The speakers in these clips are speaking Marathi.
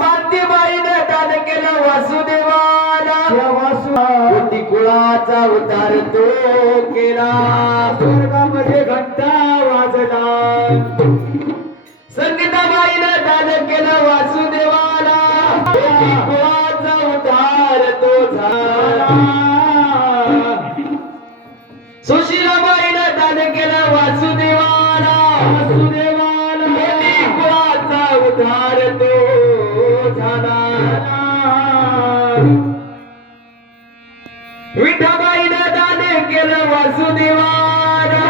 मातीबाईने दान केलं वासुदेवाला कोटी कुळाचा उद्धार तो केला स्वर्गामध्ये घंटा वाजला संगीताबाईने दान केलं वासुदेवाला कोटी कुळाचा उद्धार तो झाला सुशीलाबाईने दान केलं वासुदेवाला कोटी कुळाचा उद्धार तो झाला विठाबाईने दान केलं वासुदेवाला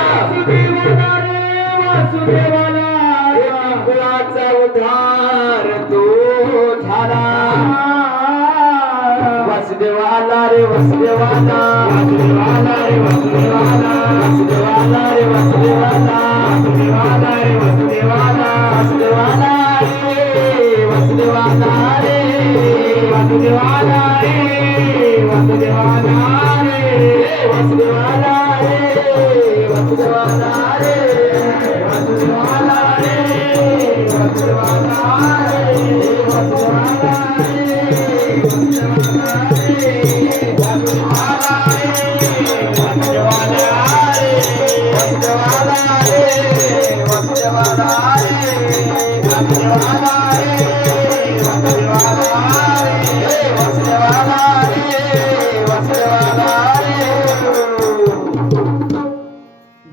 वासुदेवाला कुळाचा उद्धार तो झाला वासुदेवाला रे वासुदेवाला वासुदेवाला रे वासुदेवाला वासुदेवाला रे वासुदेवाला वासुदेवाला रे वासुदेवाला वासुदेवाला रे वासुदेवाला रे वासुदेवाला रे वासुदेवाला रे वासुदेवाला रे वासुदेवाला रे वासुदेवाला रे वासुदेवाला रे वासुदेवाला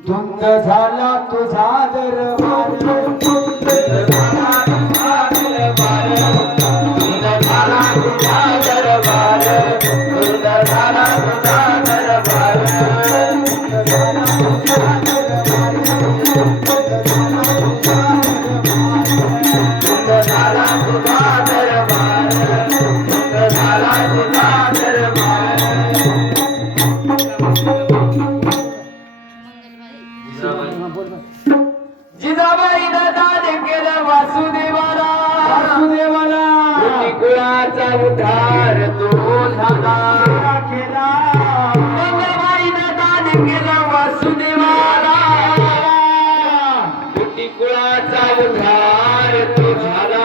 धुंद झाला तुझा दरबार धुंद झाला तुझा दरबार धुंद झाला तुझा दरबार धुंद झाला तुझा दरबार धुंद झाला तुझा दरबार धुंद झाला तुझा दरबार धुंद झाला तुझा दरबार जिजाबाईने दान केलं वासुदेवाला वासुदेवाला कोटी कुळाचा उद्धार तो झाला गंगाबाईने दान केलं वासुदेवाला कोटी कुळाचा उद्धार तो झाला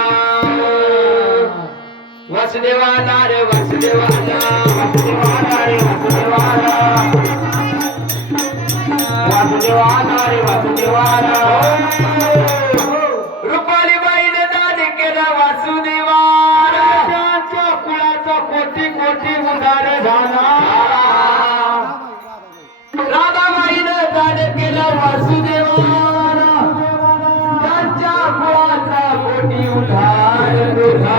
वासुदेवाला रे वासुदेवाला वासुदेवाला रे वासुदेवाला वासुदेवाला रे वासुदेवाला रुपालीबाईने दान केलं वासुदेवाला त्यांच्या कुळाचा कोटी कोटी उद्धार झाला राधाबाईने दान केलं वासुदेवाला त्यांच्या कुळाचा कोटी उद्धार झाला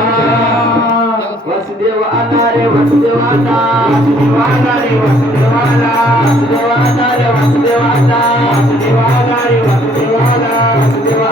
वासुदेवाला रे वासुदेवाला वासुदेवाला रे वासुदेवाला वासुदेवाला रे वासुदेवाला वासुदेवाला रे वासुदेवाला वासुदेवाला